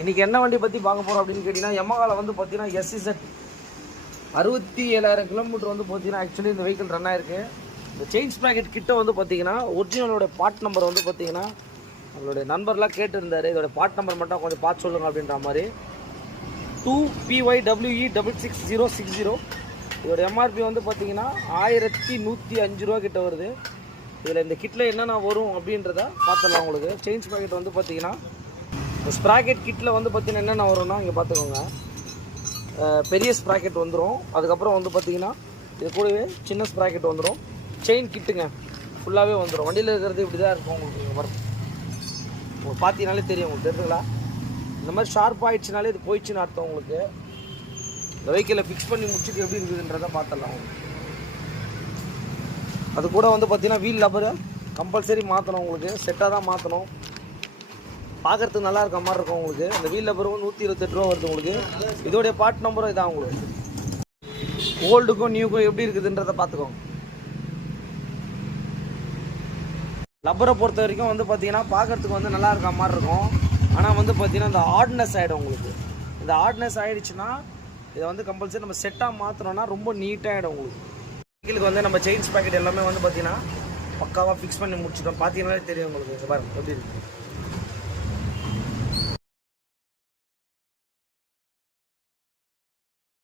இன்றைக்கி என்ன வண்டி பற்றி பார்க்க போகிறோம் அப்படின்னு கேட்டிங்கன்னா யமஹாவில் வந்து பார்த்தீங்கன்னா எஸ்இசட் 67,000 கிலோமீட்டர் வந்து பார்த்தீங்கன்னா ஆக்சுவலி இந்த வெஹிக்கிள் ரன் ஆயிருக்கு. இந்த செயின் ஸ்ப்ராக்கெட் கிட்ட வந்து பார்த்தீங்கன்னா ஒரிஜினலோட பார்ட் நம்பர் வந்து பார்த்தீங்கன்னா நம்மளுடைய நண்பர்லாம் கேட்டுருந்தார். இதோட பார்ட் நம்பர் மட்டும் கொஞ்சம் பார்த்து சொல்லுங்கள் அப்படின்ற மாதிரி 2PYWE66060. இதோட எம்ஆர்பி வந்து பார்த்தீங்கன்னா 1105 ரூபா கிட்ட வருது. இதில் இந்த கிட்டில் என்னென்ன வரும் அப்படின்றத பார்த்துடலாம். உங்களுக்கு செயின் ஸ்ப்ராக்கெட் வந்து பார்த்தீங்கன்னா ஸ்ப்ராக்கெட் கிட்டில் வந்து பார்த்தீங்கன்னா என்னென்ன வரும்னா இங்கே பார்த்துக்கோங்க. பெரிய ஸ்ப்ராக்கெட் வந்துடும். அதுக்கப்புறம் வந்து பார்த்தீங்கன்னா இது கூடவே சின்ன ஸ்ப்ராக்கெட் வந்துடும். செயின் கிட்டுங்க ஃபுல்லாகவே வந்துடும். வண்டியில் இருக்கிறது இப்படி தான் இருக்கும். உங்களுக்கு வரும், உங்களுக்கு பார்த்தீங்கனாலே தெரியும். உங்களுக்கு தெரியுதுங்களா? இந்த மாதிரி ஷார்ப் ஆகிடுச்சுனாலே இது போயிடுச்சுன்னு அர்த்தம். உங்களுக்கு இந்த வெஹிக்கிளை ஃபிக்ஸ் பண்ணி முடிச்சுட்டு எப்படி இருக்குதுன்றதை பார்த்துடலாம். உங்களுக்கு அது கூட வந்து பார்த்தீங்கன்னா வீல் லப்பரு கம்பல்சரி மாற்றணும். உங்களுக்கு செட்டாக தான் மாற்றணும். பார்க்குறதுக்கு நல்லா இருக்க மாதிரி இருக்கும். உங்களுக்கு இந்த வீல் லப்பரும் 128 ரூபா வருது. உங்களுக்கு இதோடைய பார்ட் நம்பரும் இதான். உங்களுக்கு ஓல்டுக்கும் நியூக்கும் எப்படி இருக்குதுன்றதை பார்த்துக்கோங்க. லப்பரை பொறுத்த வரைக்கும் வந்து பார்த்தீங்கன்னா பார்க்குறதுக்கு வந்து நல்லா இருக்க மாதிரி இருக்கும். ஆனால் வந்து பார்த்தீங்கன்னா இந்த ஆட்னஸ் ஆகிடும். உங்களுக்கு இந்த ஆட்னஸ் ஆகிடுச்சுன்னா இதை வந்து கம்பல்சரி நம்ம செட்டாக மாற்றணும்னா ரொம்ப நீட்டாகிடும். உங்களுக்கு வெஹிக்கிளுக்கு வந்து நம்ம செயின் ஸ்ப்ராக்கெட் எல்லாமே வந்து பார்த்தீங்கன்னா பக்காவாக ஃபிக்ஸ் பண்ணி முடிச்சிட்டோம். பார்த்தீங்கன்னாலே தெரியும் உங்களுக்கு. பாருங்கள் எப்படி இருக்குது.